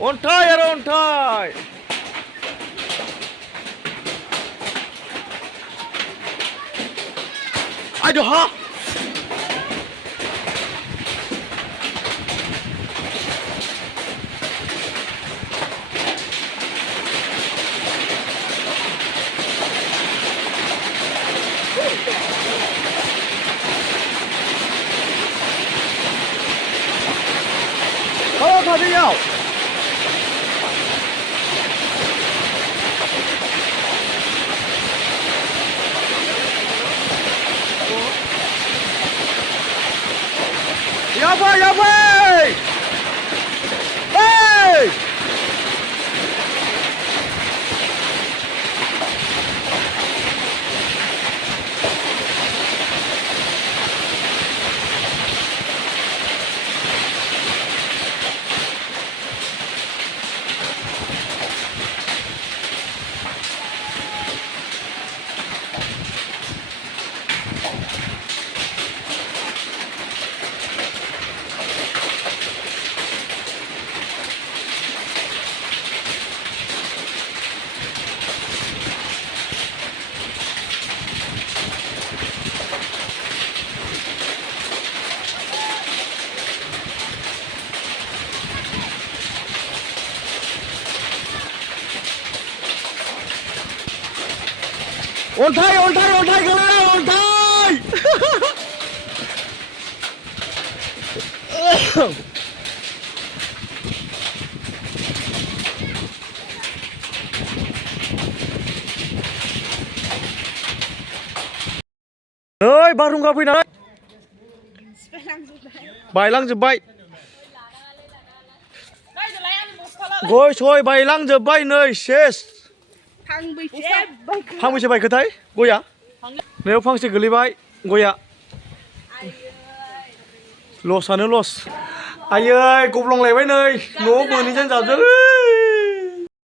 अन्थाइ आरो अन्थाइ आयदो हा 가세요. 여보 여보 에이 अन्थाइ अन्थाइ अन्थाइ गोलैयो अन्थाइ ओइ बारहुंखा फैनानै बायलांजोब्बाय गय सय बायलांजोब्बाय नै सेस फांबैसे बायखोथाय गया नैयाव फांसे गोलैबाय गया लसआनो लस आयै गब्लंलायबाय नै न'आव मोनहैजानो जाबजों